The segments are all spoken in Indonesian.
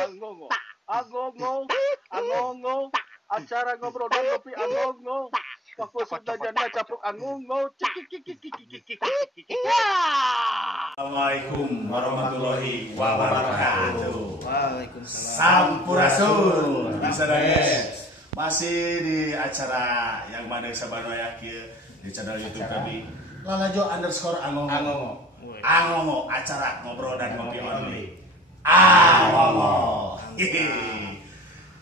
Angongo, angongo, angongo, acara ngobrol dan kopi angongo. Fokus belajarnya capruk angongo. Assalamualaikum warahmatullahi wabarakatuh. Waalaikumsalam. Sampurasun. Masih di acara yang mana sabano yakin di channel YouTube kami. Lalajo_angongo. Angongo, acara ngobrol dan ngopi only. Angongo.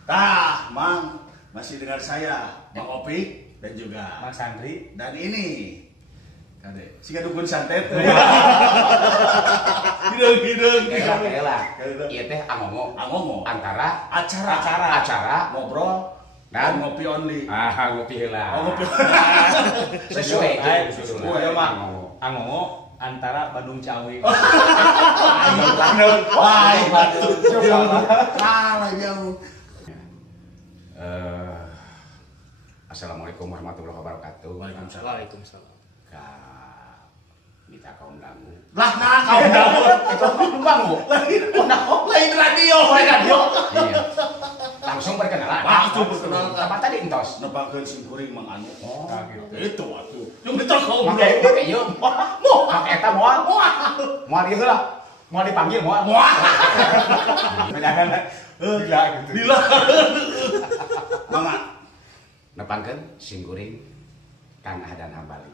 Tah, Mang, masih dengan saya, Mang Opik dan juga Mas Andri dan ini kade siga dukun santet. Hidung. Elah. Ieu teh angongo antara acara ngobrol dan ngopi only. ngopi heula. Ngopi. Sesuai. Ayo Mang. Angongo antara Bandung Ciawi. Wah, batu. Kalah jauh. Assalamualaikum warahmatullahi wabarakatuh. Waalaikumsalam. Minta kaum ganggu. Lah nah kau ganggu. Lain radio. Iya. Langsung perkenalan. Apa tadi entos? Nebakeun simkuring Mang Anu. Oh, gitu. Itu atuh. Yang kita kau Make ieu. Make eta moal. Moal ieu heula. Moal dipanggil moal. Bedakan gila gitu. Bila. Mama Nepangkeun simkuring Kang Ahdan Hambali.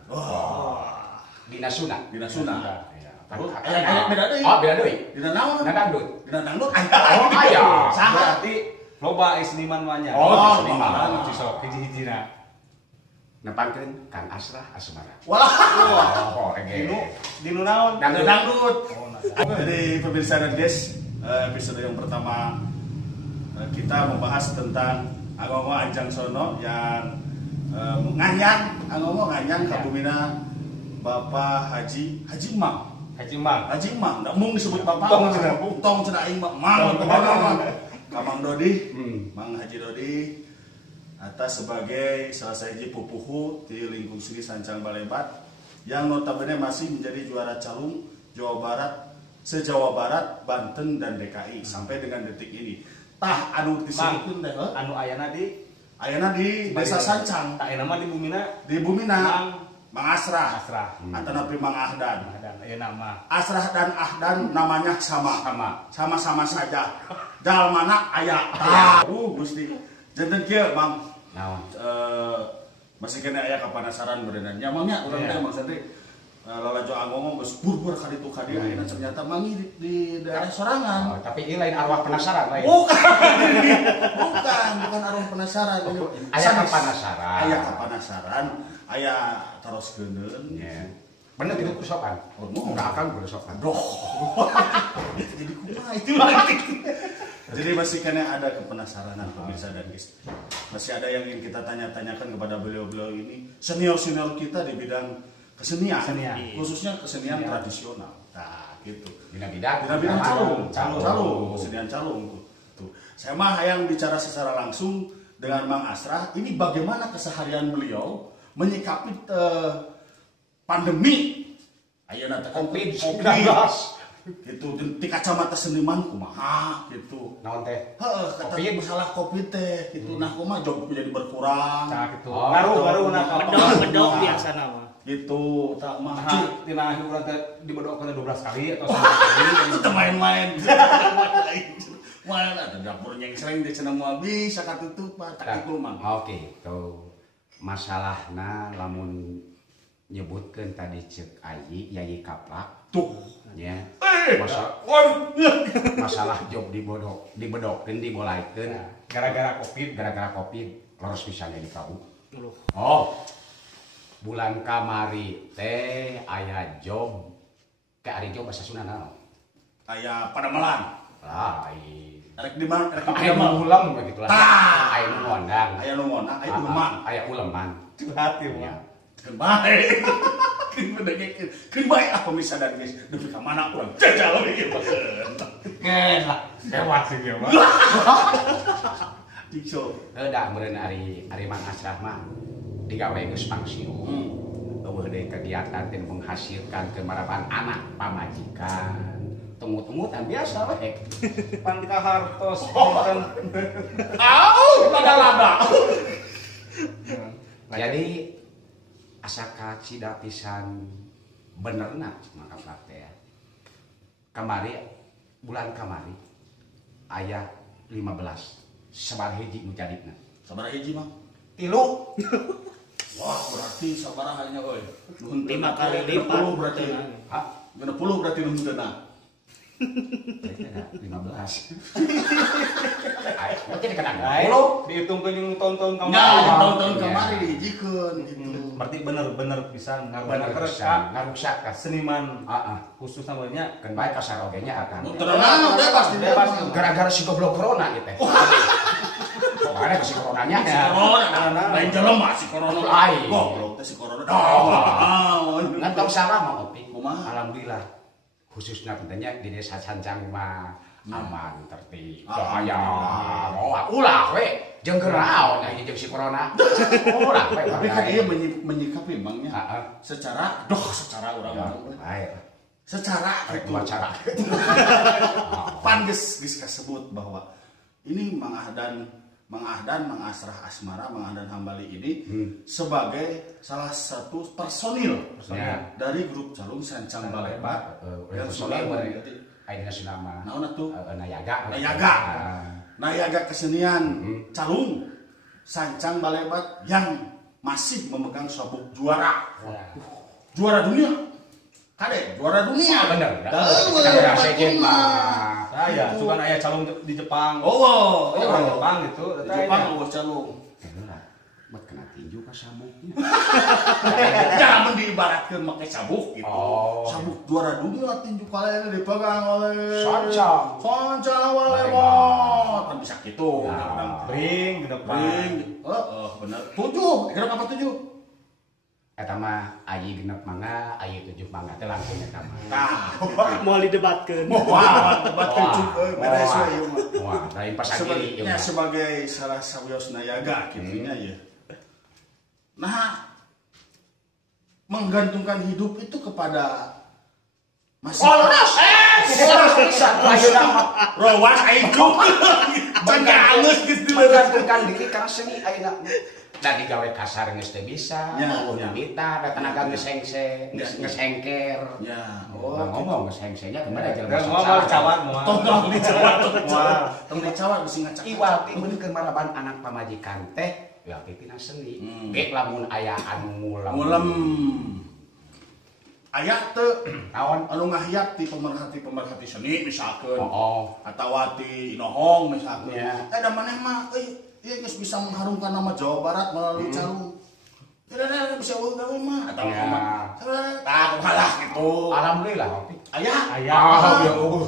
Dina Suna. Dina Suna. Terus aya beda deui. Oh, beda deui. Dina naon? Dina dangdut. Dina dangdut. Oh, aya. Berarti loba seniman banyak. Oh, seniman. Sok hiji-hijina. Nepangkeun Kang Asrah Asmara. Walah. Oh, ege. Dinu naon? Dangdut. Jadi pemirsa dan guys, episode yang pertama kita membahas tentang Angongo Anjang Sono yang nganyang kabumina Bapak Haji Mang. Haji Mang. Enggak mung disebut Bapak. Tong cenah aing Mang. Mang Dodi, Mang Haji Dodi atas sebagai salah satu pupuhu di lingkung sini Sancang Balebat yang notabene masih menjadi juara calung Jawa Barat, se-Jawa Barat, Banten dan DKI sampai dengan detik ini. Tah anu disebutkeun teh Anu ayana di Desa Sancang. Tak nama di Bumina. Di Bumina Mang Asrah. Atau Mang Ahdan. Aya nama. Asrah dan Ahdan namanya sama-sama saja. Jalmana aya. Gusti. Janten kieu Mang. Naon? Masih kena aya kapanasaran berenang. Ya Mangnya urang teh Mang Santri. Lalajo Angongo geus bur-bur ka ditu ka dieu ayeuna ternyata mangi di daerah sorangan. Oh, tapi ini lain arwah penasaran lain. Bukan arwah penasaran. Aya kapanasaran. Aya taroskeun. Nya. Bener itu kusokan. Oh, enggak akan kusokan. Doh. Jadi kumaha itu lagi. Jadi masih kena ada kepenasaranan pemirsa dan guys. Masih ada yang ingin kita tanya-tanyakan kepada beliau-beliau ini, senior-senior kita di bidang kesenian. Khususnya kesenian tradisional. Nah, gitu. Bidang calung, kesenian calung tuh. Saya mah yang bicara secara langsung dengan Mang Asrah, ini bagaimana keseharian beliau menyikapi pandemi. Ayeuna teh COVID-19 gitu di kacamata seniman kumaha gitu. Naon teh? Heeh, kata masalah Covid teh gitu. Nah, kumaha job jadi berkurang. Cah gitu. Oh, Baru Bedog biasa nama. Gitu, tak mah. Tina urang teh dibedokeun 12 kali atau 9 kali. Itu main-main. Mana ada dapur yang sering di cenah moal bisa katutupan tak kitu Mang. Oke, tuh. Masalahna lamun nyebutkeun tadi ceuk Yayi Kaplak. Tuh. Ya. Masalah job dibedokeun dimulaikeun Gara-gara Covid. loros pisan di kabu. Dulu. Oh. Bulan kamari teh aya job ke ari job bahasa Sunda naon? Aya Pademelan. Lain. Rek di mana? Rek di Aya mana? ulam begitu lah. Tah. Aya nu ngondang. Aya nu ngondang, aya uleman. Aya uleman. Hati Ya. Keun bae. Keun bae apa bisa dan guys. Nepi ka mana urang jajal we kieu. Ngen lah. Lewat sih dia mah. Dikso. Heuda meureun ari Mang Asrah mah digawe geus pangsiun. eueuh deui kegiatan teh menghasilkan kemarahan anak pamajikan. Tunggu-tunggu biasa we. Pan kahartos. Au, lada-lada. Jadi asa kacida pisan benerna mangkat teh ya. Bulan kamari aya 15 sabar hiji nu jadina. Sabaraha hiji mah? 3. Wah, berarti sabaraha nya euy. 5 kali lipat. 10 berarti. Hah? 60 berarti nu teuna. 15. Ayo, mungkin kenal. Dihitungkeun jeung tahun-tahun Nya, kemarin. tahun-tahun kemarin dihijikeun gitu. Berarti bener pisan Bener pisan, ngaruksak ka seniman heeh. khusus namanya Kan bae kasar ogenya akan. Nu tenang bebas bebas. Gara-gara si goblok corona gitu. Kemarin si coronanya Ya. corona, lain jelema si corona. Lain. Goblok teh si corona. Ngan tong salah mah opi. Kumaha? Alhamdulillah. Khususnya tentunya di desa Sancang mah aman tertib. Alhamdulillah. Aya. Ulah we jeung geuraon nya jeung si corona. Ulah we. Tapi kan dia menyikapi emangnya Heeh. secara urang mah. Baik. Secara gitu. Dua cara. Pan geus kasebut bahwa ini Mang Asrah Asmara, Mang Ahdan Hambali ini sebagai salah satu personil Ya. dari grup Calung Sancang Balebat yang sudah mengikuti Ayeuna sinama. naon atuh Nayaga. Nayaga kesenian Calung Sancang Balebat yang masih memegang sabuk juara dunia. Kade juara dunia. Bener. Bener. saya suka aya calung di Jepang. Oh, Orang Jepang gitu. Di Jepang eueuh calung. Mat kena tinju ka sabuknya. Jangan diibaratkan pakai sabuk gitu. Oh. Sabuk juara dunia tinju kalian dipegang oleh Sancang Balebat. Kan bisa gitu. Nah. Bring di depan. Bener. 7. Kira apa 7? Eta mah ayi genep mangga, ayi 7 mangga teh langsung eta mah. Nah, Mau didebatkeun. wah, debat kejuk beres we ieu mah. Wah, lain pas agiri ieu Sebenarnya mah. sebagai salah sawios nayaga gitunya ya. Nah, menggantungkan hidup itu kepada masih Bisa ayeuna mah rawas aing juk. Canggalus gitu. menggantungkan diri ka seni ayeuna. Da digawe kasar geus teh bisa, Ya, ulah kita da tenaga geus hengse, geus hengker. Ya, Ngomong geus hengsenya kemana jelema Dan sok mau salah. cawan mau. tong dicawat bisi ngacak. Iwal teh beunkeun maraban anak pamajikan teh ya pimpinan seni. Ge lamun aya anu ngulam. Ngulem. Aya teu Naon? anu ngahiap ti pemerhati seni misalkeun. Oh. Atawa ti Inohong misalkeun. Ya. Da maneh mah ieu geus bisa mengharumkan nama Jawa Barat melalui Calung. Tidak bisa gawe mah atawa Ya. tah kalah gitu. Alhamdulillah opi. Aya. Ya Allah.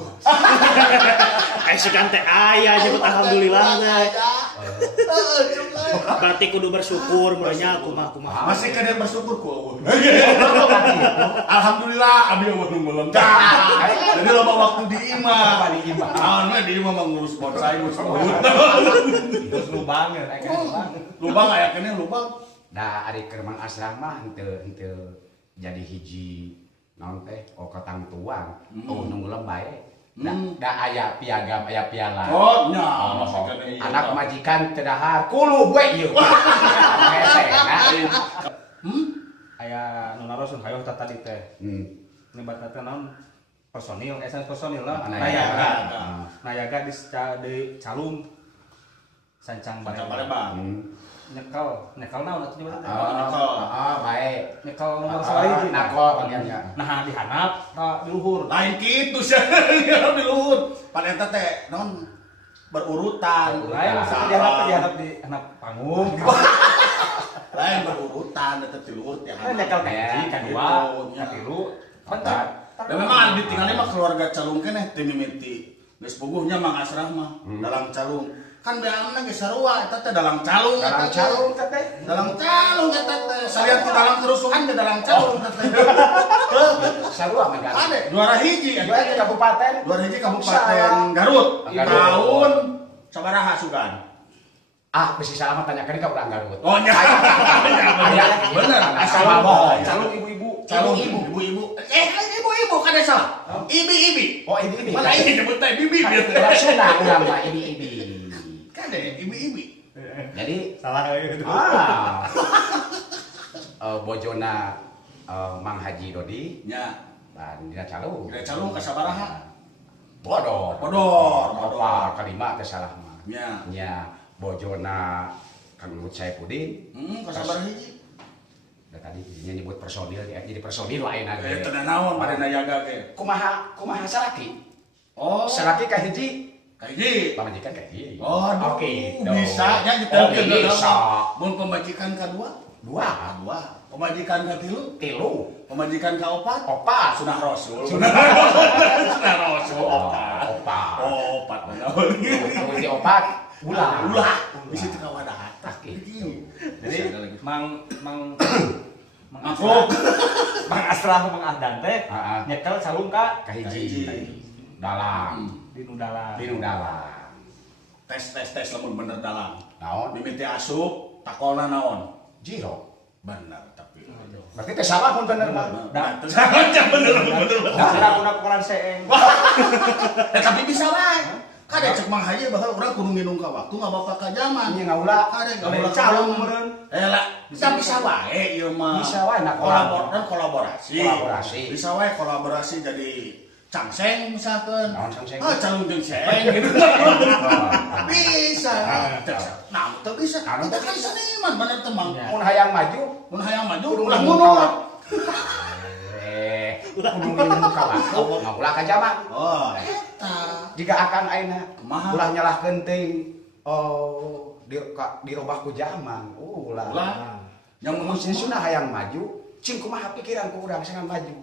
Sugan teh aya nyebut alhamdulillah teh. Berarti kudu bersyukur mulanya kumaha. Masih kena bersyukur ku. Alhamdulillah abi eueuh nu ngulem. Jadi loba waktu di imah. Di imah. Naon mah di imah mah ngurus bonsai ngurus pohon. Terus lubang ya, kayak lubang. Lubang aya keneh lubang. Da ari keur Mang Asrah mah henteu jadi hiji naon teh katang tuang. Oh nu ngulem bae. Da aya piagam aya piala. Oh nya masih keneh. Anak majikan teu dahar kulu we ieu. Ngesena. Aya nu narosun hayong tadi teh. Nyebat teh naon? Personil, esen personil lah. Nayaga. Nayaga di Calung Sancang Balebat. Nyekel naon atuh nyebat teh? Baik. Nyekel nomor salahiji. Nako bagiannya. Nah, dihanap di luhur. Lain kitu sia di luhur. Pan eta teh naon berurutan. Lain maksudnya dihanap di panggung. Lain berurutan eta di luhur teh. Nyekel kahiji, kadua, katilu, penting. Dan memang ditinggalnya mah keluarga Calung keneh teu mimiti geus puguhnya Mang Asrah mah dalam Calung. Kan beana geus sarua eta teh dalam Calung eta teh. Dalam Calung eta teh. Salian ti dalam kerusuhan teh dalam Calung eta teh. Sarua mah Ade juara hiji Juara hiji kabupaten. Juara hiji Kabupaten Garut. Tahun sabaraha sugan? Besi salamat tanyakan ka urang Garut. Oh nya. Bener. Asal calung ibu-ibu. Calung ibu-ibu. Ibu-ibu kan salah. Ibi-ibi. Oh, ibu-ibu. Mana ini nyebutnya bibi. Langsung ulang Mbak ibu-ibu. Kan deh ibi-ibi. Jadi Salah gitu. bojona Mang Haji Dodi Nya. dan dina calung. Dina calung ka sabaraha? Bodor. Apa kalima teh salah mah. Nya. Nya bojona Kang Mut Saipudin. Ka sabaraha hiji? Da tadi nya nyebut personil ya. Jadi personil lain age. Teu naon pada nayaga ge. Kumaha salaki? Oh, Salaki ka hiji, ka hiji. pamajikan ka hiji. Oh, oke. Bisa nya ditelkeun bisa. Mun pemajikan kadua? Dua. Dua. Pemajikan katilu? Tilu. Pemajikan kaopat? Opat. Sunah Rasul. Sunah Rasul opat. Opat. Opat naon. Hiji opat. Ulah. Bisa teu kawadah. Jadi Mang Mangkok. Mang Asrah Mang Ahdan teh Heeh. nyekel calung ka Ka hiji. Dalang. dinu dalam. Dinu dalang. Tes lamun bener dalang. Naon? Mimiti asup takolna naon? Jiro. Bener tapi. Berarti teh salah mun bener mah. Nah, terus bener. Udah ukuran seeng. Tapi bisa wae. Kada cek Mang Haji bakal urang kudu nginung ka waktu ngabapa ka zaman. Nya ngaula. Kada Lain calung meureun. Lah, bisa wae ieu mah. Bisa wae nak kolaborasi. Bisa wae kolaborasi jadi cangseng misalkan. Naon cangseng? Calung jeung seng gitu. Bisa. Nah, teu bisa. Kita kan seniman bener teh Mang. Mun hayang maju, Mun hayang maju kudu ulah mundur. mundur. Kudu nginum ka waktu, ngaula ka zaman. Oh, eta. Jika akan aina Kumaha? ulah nyalahkeun teuing dirobah ku zaman. Ulah. Yang Mun sunah hayang maju, cing kumaha pikiran ku urang sangan maju.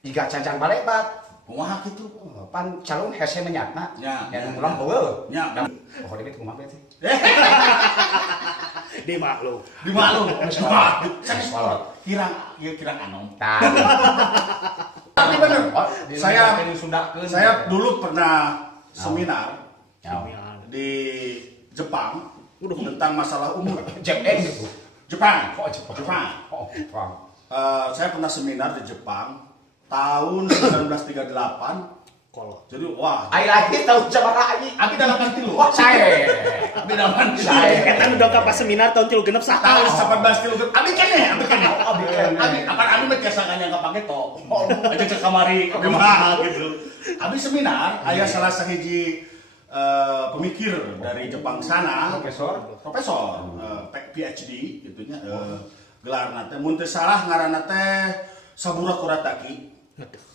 Jika cancan balebat, kumaha kitu? pan calung hese menyatna. Ya, Yang ya, mulang ya. heueuh. Ya. Pokoknya itu kumaha teh. Di maklum. Di malu. Geus kolot. Kirang anom. Tah. Tapi bener. Saya Saya dulu pernah seminar Ya. di Jepang tentang masalah umur. Jepang gitu. Jepang. Oh, Jepang. Oh, Jepang. Saya pernah seminar di Jepang tahun 1938. Kolot. Jadi wah, Ai lagi tahu sabaraha ai. abi dalam tilu. Oh, sae. Abi dalam tilu. Eta nu dongkap pas seminar tahun 3 genep Tahun saha. 18 tilu. Abi kene. Abi kene. Abi mah biasa kan yang kapake to. Aja ke kamari, abi mah gitu. Abi seminar aya salah sahiji pemikir dari Jepang sana, profesor PhD gitunya gelarna teh mun teu salah ngaranna teh Sabura Kurataki.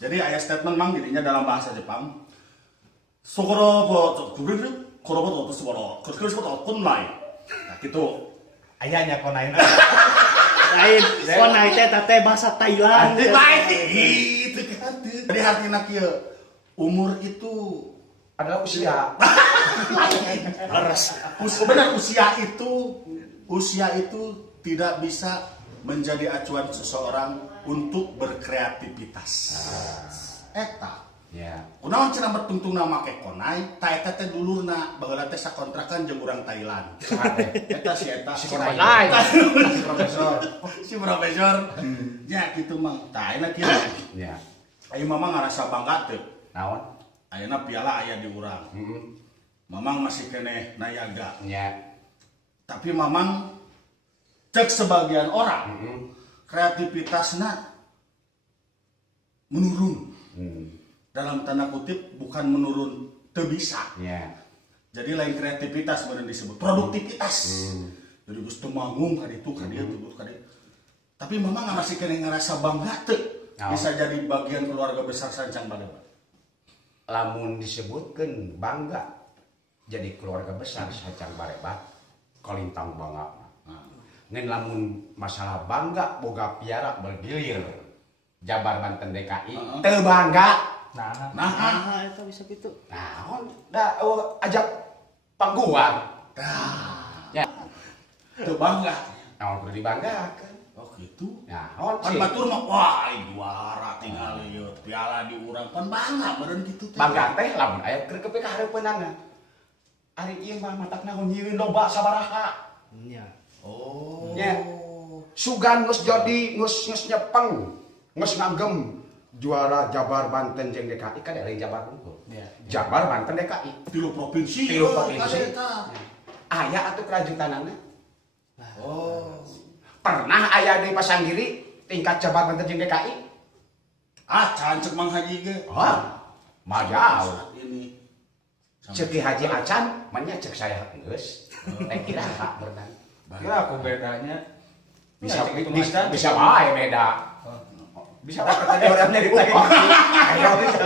Jadi aya statement mang dirinya dalam bahasa Jepang. Sokoro korobo to sokoro. Koro kunai. Nah gitu. Ayahnya konain. Lain. Konai teh teh bahasa Thailand. Baik gitu kan. Jadi artinya kieu umur itu Adalah usia. Leres. benar usia itu tidak bisa menjadi acuan seseorang untuk berkreativitas. Eta. Ya. Kunaon cenah bertungtungna make konai, ta eta teh dulurna baheula teh sakontrakan jeung urang Thailand. Eta si konai. Si profesor. Ya kitu mah. Tah ayeuna kieu. Ya. Ayeuna mama ngarasa bangga teu. Naon? Ayeuna piala aya di urang. Mamang masih kene nayaga. Ya. Tapi mamang cek sebagian orang kreativitasnya menurun. Dalam tanda kutip bukan menurun, teu bisa. Ya. Jadi lain kreativitas bener disebut produktivitas. Jadi geus teu manggung ka ditu ka dieu teu ka dieu. Tapi mamang masih kene ngarasa bangga teu bisa jadi bagian keluarga besar Sancang Balebat. Lamun disebutkan bangga jadi keluarga besar Sancang Balebat kalintang bangga. Ngen lamun masalah bangga boga piara bergilir Jabar Banten DKI teu bangga. Nah, eta bisa gitu. Naon da ajak pangguan. Ya. Teu bangga. Naon kudu dibanggakeun. Oh gitu. Naon Kan sih? batur mah wah juara tinggal ieu piala di urang kan bangga meureun kitu teh. Bangga teh lamun aya keur kepe ka hareupeunana. Ari ieu mah matak naon nyieun loba sabaraha. Nya. Oh. Ya. Sugan geus jadi geus nyepeng, geus ngagem juara Jabar Banten jeung DKI kan dari Jabar unggul. Jabar Banten DKI. Tilu provinsi. Tilu provinsi. Aya atuh kerajutanana. Oh. Pernah aya di Pasanggiri tingkat Jabar Banten jeung DKI? Acan cek Mang Haji ge. Majau. Ini. Cek Haji Acan, manya cek saya geus. Kira hak berenang. Ya aku bedanya Bisa bisa bae beda. Bisa bae tadi orangnya ditanya. Ayo bisa.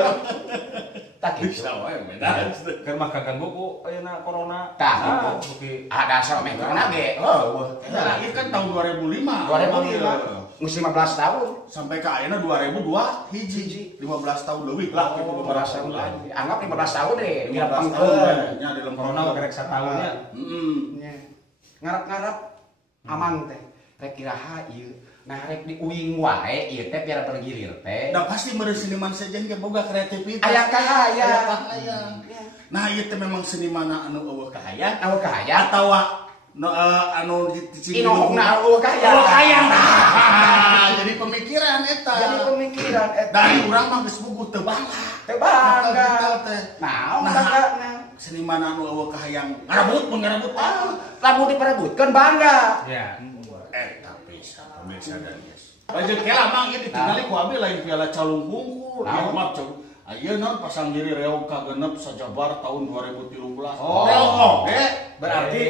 Tak Bisa wae beda. keur mah kaganggu ku ayeuna corona. Tah, beuki ada sama corona ge. Oh, nah, ini kan tahun 2005. 2005. Mus 15 tahun. Sampai ke ayeuna 2002 hiji. 15 tahun lebih lah gitu 15 tahun lagi. Anggap 15 tahun deh. 15 tahun nya di corona kerek satahunnya. Ngarap-ngarap amang teh. Teh kiraha ieu. Nah rek diuing wae ieu teh biar bergilir teh. Da pasti meureun seniman sejen ge boga kreativitas. Aya kahaya. Nah ieu teh memang seniman anu eueuh kahaya. Eueuh kahaya Atawa anu inohna eueuh kahaya. Eueuh kahaya. Jadi pemikiran eta. Dari urang mah geus buku teu bangga. Teu bangga. Naon banggana? Seniman anu eueuh kahayang ngarabut mun ngarabut. Lamun diperebutkeun bangga. Ya. Tapi pemirsa dan yes. Lanjut kela mang ieu ditinggali ku abi lain piala calung hungkul. Ieu mah ayeuna Pasanggiri reog kagenep sajabar tahun 2013. Oh. Reog Berarti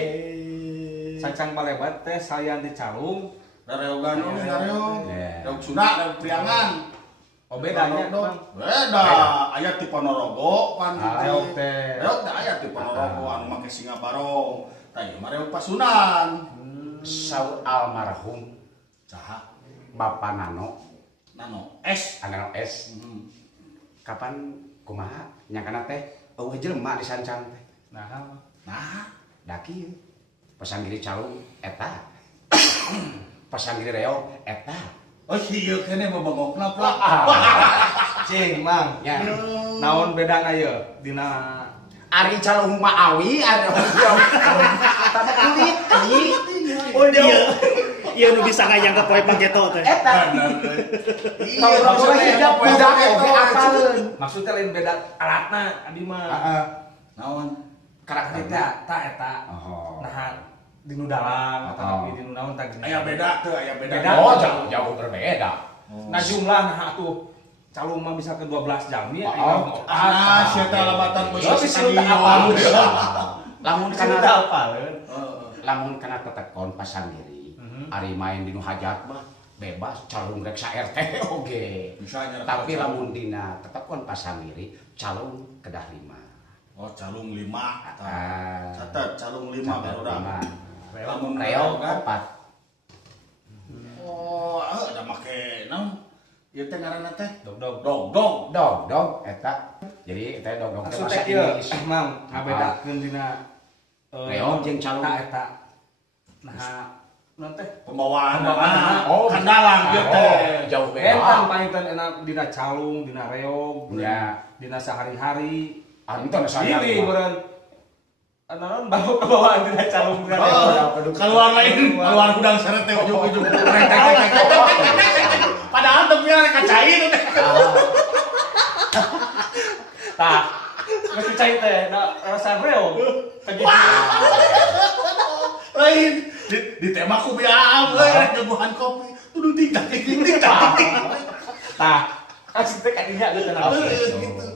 sancang malebat teh sayan di calung. Reogan oge reog. Reog Sunda, reog Priangan. Oh bedanya Bang. Beda. Aya ti Ponorogo pan Reog teh. Reog teh aya ti Ponorogo anu make singa barong. Tah ieu mah reog Pasundan. Saur almarhum Saha? Bapak Nano S. Nano S. Kapan kumaha nyangkana teh eueuh jelema disancang teh. Nah, Da kieu. Pasanggiri calung eta. Pasanggiri reog eta. oh ieu keneh babangokna Pak. Cing Mang. Ya. Naon bedana ieu dina Ari calung maawi ada tapi kulit Oh iya nu bisa ngayang ke poe pageto teh. eta. Iya, Kalau hidup budak oge apaleun. maksudnya lain beda alatna abi mah. Naon? Karakter Eta eta. Oh. Nah di nu dalang atau di nu naon tah gini. Aya beda teu, aya beda. Beda. Oh, jauh berbeda. Nah jumlah nah atuh calung mah bisa ke 12 jam ya. Ah, sia teh alabatan Tapi beusi sih stadion. Lamun Kana kana apaleun. lamun kana tetekon Pasanggiri. Ari main di nu hajat mah bebas calung rek sa RT oge. Bisa nya. Tapi lamun dina tetekon Pasanggiri calung kedah 5. Oh, calung 5. Ah. Catat calung 5 barudak. Lamun Reog kan. 4. Oh, da make naon? Ieu teh ngaranna teh Dog. Dog eta. Jadi eta dog teh Maksudnya bahasa ieu Inggris. Mang ngabedakeun dina Reog jeung calung. Eta. Nah, naon teh? pembawaan. Oh, kandalang ieu teh. Jauh Entan beda. painten enak dina calung, dina reog, Ya. dina sehari-hari. Anton saya. Ini beureun naon bawa kebawaan dina calung dina reog. Keluar lain, keluar gudang seret teh ujung-ujung. Padahal teu piala kacain teh. Tah, geus dicai teh da rasa reog. Kagitu. Lain di tema ku biam euy rek nyuguhan kopi. Tudung ting. Tah, kasih teh kadinya geus tenang. Gitu.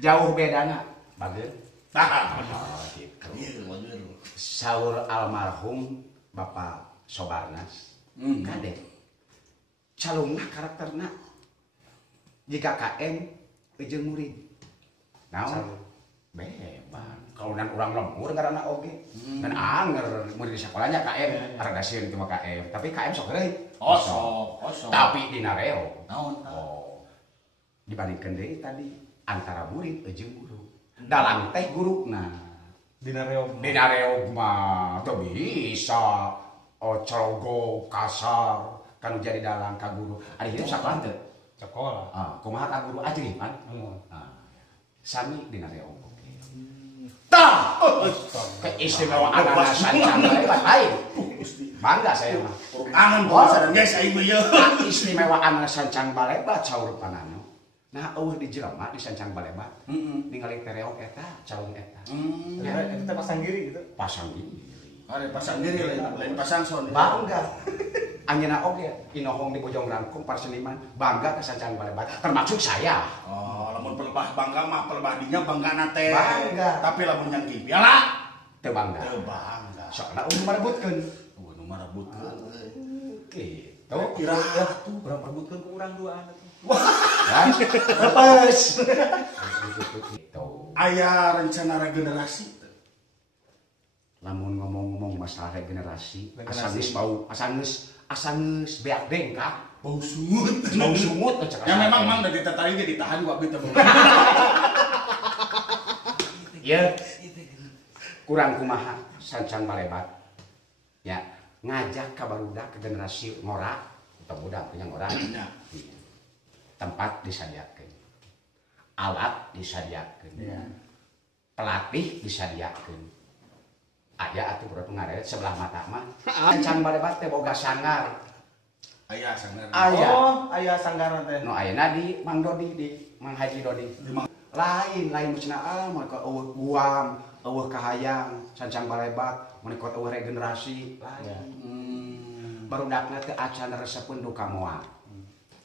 Jauh bedana. Bageun. Nah, Gitu. ieu bener. Saur almarhum Bapak Sobarnas. Kade. Calungna karakterna jika KM jeung murid. Naon? Bebas. Kalau dan urang lembur ngaranna oge. Dan anger murid di sekolahnya KM, argadasieun itu mah KM. Tapi KM sok deui. Kosong. Tapi dina reo. Naon? Oh. Dibandingkeun deui tadi antara murid jeung guru. Dalang teh guruna. Dina reog. Dina reog mah teu bisa cerogo kasar kanu jadi dalang ka guru. Ari hidup sakola teu? Sekolah. Kumaha ka guru ajrih kan? Heeh. Sami dina reog. Tah. Keistimewaan anak sancang balebat lain. Bangga saya mah. Angan bahasa dan guys aing ieu. Keistimewaan anak sancang balebat saur panano. Nah, eueuh di jelema di sancang balebat. Ningali tereok eta, calung eta. Kita pasang diri gitu. Pasang diri. Ada pasang diri lain pasang son. Bangga. Anjeunna oge inohong di Bojong Rangkung para seniman bangga ke sancang balebat termasuk saya. Oh, lamun pelebah bangga mah pelebah dinya bangga teh. Bangga. Tapi lamun nyangking piala Teu bangga. teu bangga. Soalna umum merebutkeun. Nu marebutkeun. Gitu. Kira Tuh, urang perebutkeun ku urang dua anak. Lepas. Gitu. aya rencana regenerasi teu? Lamun ngomong-ngomong masalah regenerasi, asa geus beak dengkak. Bau sungut. Bau sungut cek. Ya memang mang dari tadi jadi tahan gua abdi teh. Ieu kurang kumaha sancang balebat. Ya, ngajak ka barudak ke generasi ngora, atau budak punya ngora. Ya. Tempat disadiakeun. Alat disadiakeun. Pelatih disadiakeun. Aya atuh urang ngaret sebelah mata mah. Sancang balebat teh boga sanggar. Aya sanggar. Aya. Oh, aya sanggaran teh. Nu ayeuna di Mang Dodi di Mang Haji Dodi. Lain musna mah ka eueuh guam, eueuh kahayang, sancang balebat, mun ka eueuh regenerasi lain. Barudakna teh acan resepeun duka moal.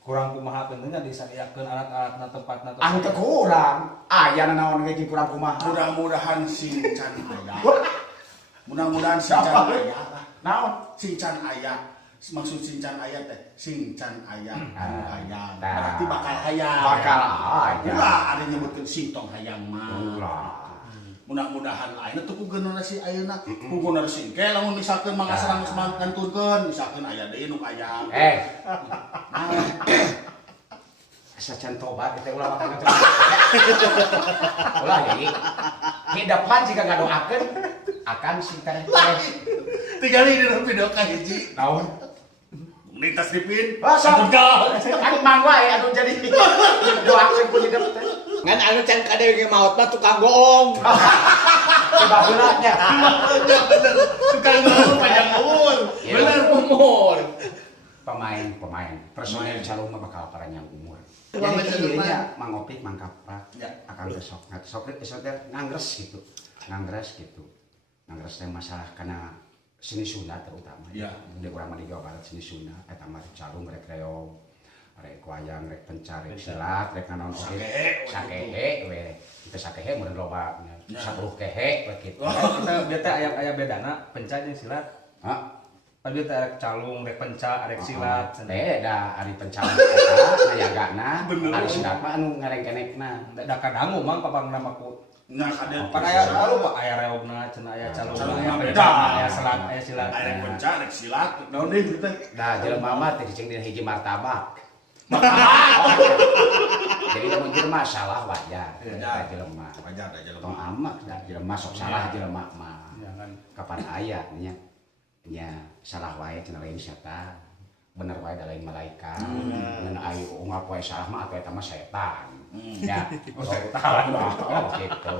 Kurang kumaha pentingnya disadiakeun alat-alatna tempatna teh. Anu teu kurang, aya naon ge kurang kumaha. Mudah-mudahan sing can aya. Mudah-mudahan sing can aya. Naon? Sing can aya. Maksud sing can aya teh sing can aya hayang. Tah. Berarti bakal hayang. Bakal aya. Ulah ada nyebutkeun sintong hayang mah. Ulah. Mudah-mudahan ayeuna tuh ku generasi ayeuna ku generasi ke lamun misalkeun mangga sareng geus mantunkeun misalkeun aya deui nu hayang. Asa can tobat teh ulah makan teh. Ulah jadi. Hidepan jika ngadoakeun akan sing teh. Tigali di video ka hiji. Naon? Lintas dipin. Asa anu mang wae anu jadi doakeun ku hidup teh. Ngan anu can kade ge maot mah tukang goong. Coba beulanya. Bener. Tukang ngomong panjang umur. Bener umur. Pemain personil calon mah bakal panjang umur. Jadi ieunya Mang Opik, Mang Kapak akan besok. Sok teh ngangres gitu. Ngangres teh masalah kana seni Sunda terutama. Ya. Di urang mah di Jawa Barat seni Sunda eta mah calung rek reog, rek wayang, rek pencar, rek silat, rek naon sakehe we. Kita sakehe mun loba 10 kehe kitu. Kita bieu teh aya bedana penca jeung silat. Hah? Abi teh rek calung, rek penca, rek silat. Beda ari pencar eta nayagana, ari silat mah anu ngarengkenekna. Da kadangu mang papangna mah ku. Nah, ada Pan aya lupa aya reogna cenah aya calung, aya beda. penca, aya selat, aya silat. Ada pencak, ada silat. Naon deui kita? Dah jelema mah teh cing dina hiji martabak. Jadi lamun jelema salah wajar. Da jelema. Wajar da jelema. Tong amak da jelema sok salah jelema mah. Jangan Kapan aya nya? Nya salah wae cenah lain setan. Bener wae da lain malaikat. Mun ayo ungap wae salah mah atuh eta mah setan. Ya, setan. Oh gitu.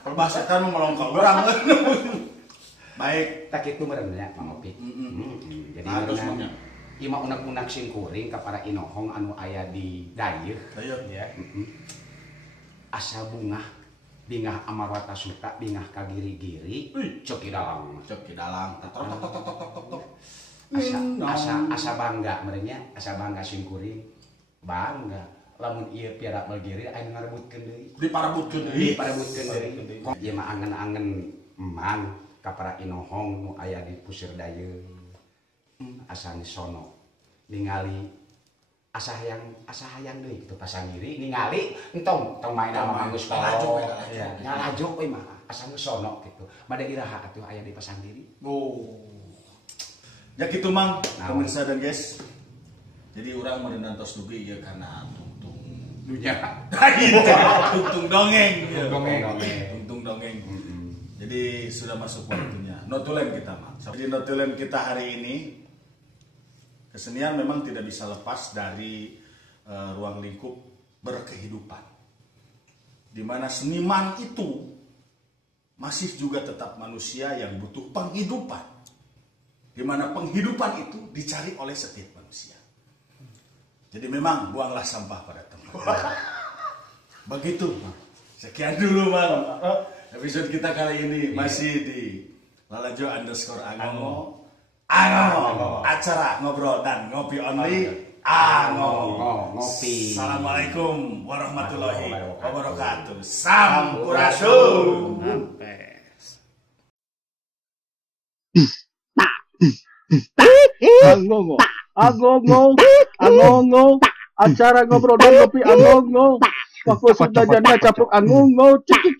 Perbahasa setan mah melongkang urang. Baik, Tak kitu meureun nya Mang Opik. Jadi terus mangnya. ieu mah unek-unek sing kuring ka para inohong anu aya di dayeuh. Ayo. ya. Asa bungah bingah amarwata suta bingah kagiri-giri coki dalang Cok di dalam. Tok tok tok tok tok tok. asa bangga merenya asa bangga sing kuring bangga lamun ieu piara malgiri aya ngarebutkeun deui Diparebutkeun deui. diparebutkeun deui ieu mah angen-angen emang ka para inohong nu aya di puseur dayeuh asa sono ningali asa hayang deui kitu pasangiri ningali entong main ama geus Ngalajo, ngalajo we mah asa sono kitu bade iraha atuh aya di pasangiri. Oh. Ya gitu mang, Nah, pemirsa dan guys. Jadi orang merenantos dugi ya karena tungtung dunya tungtung dongeng. Tungtung dongeng. Jadi sudah masuk waktunya. Notulen kita mang. Jadi notulen kita hari ini kesenian memang tidak bisa lepas dari ruang lingkup berkehidupan. Di mana seniman itu masih juga tetap manusia yang butuh penghidupan, di mana penghidupan itu dicari oleh setiap manusia. Jadi memang buanglah sampah pada tempatnya. Begitu. Sekian dulu Bang. Episode kita kali ini masih di Lalajo_Ango. Acara ngobrol dan ngopi only. Ngopi. Assalamualaikum warahmatullahi wabarakatuh. Sampurasun. Angongo, acara ngobrol dan ngopi angongo. Waktu sudah jadinya capruk angongo. Cik.